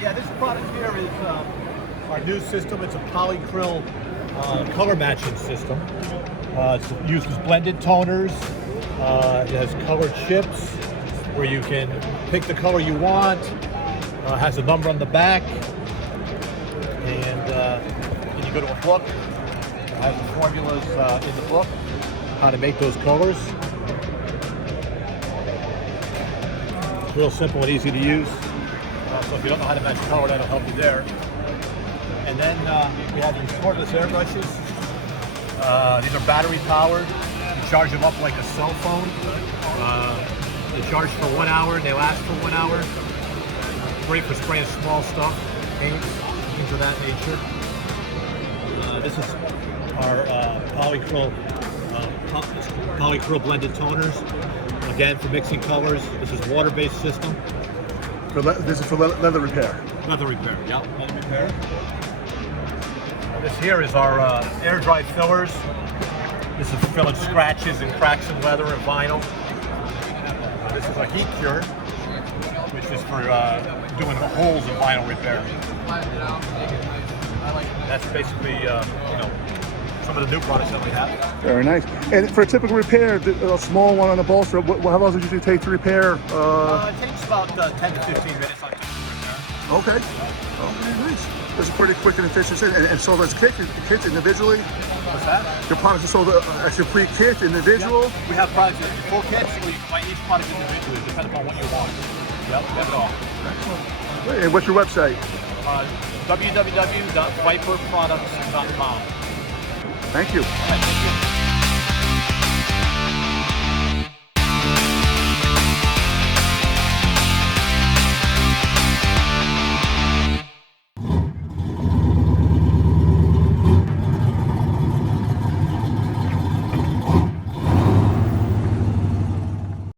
Yeah, this product here is our new system. It's a polycryl color matching system. It uses blended toners. It has colored chips where you can pick the color you want. Has a number on the back. And you go to a book. It has the formulas in the book, how to make those colors. Real simple and easy to use. So if you don't know how to match color, that'll help you there. And then we have these cordless airbrushes. These are battery powered. You charge them up like a cell phone. They charge for 1 hour. They last for 1 hour. Great for spraying small stuff, paints, things of that nature. This is our polycryl blended toners. Again, for mixing colors. This is water-based system. This is for leather repair. Leather repair, yeah, leather repair. This here is our air dry fillers. This is for filling scratches and cracks in leather and vinyl. This is a heat cure, which is for doing the holes in vinyl repair. That's basically, some of the new products that we have. Very nice. And for a typical repair, a small one on a bolster, how long does it usually take to repair? It takes about 10 to 15 minutes on typical repair. Okay. Okay, nice. This is pretty quick and efficient. And so there's kits individually? What's that? Your products are sold as a complete kit, individual? Yep. We have products in full kits, or you can buy each product individually, depending upon what you want. Yep, we have it all. And what's your website? www.viperproducts.com. Thank you. Thank you.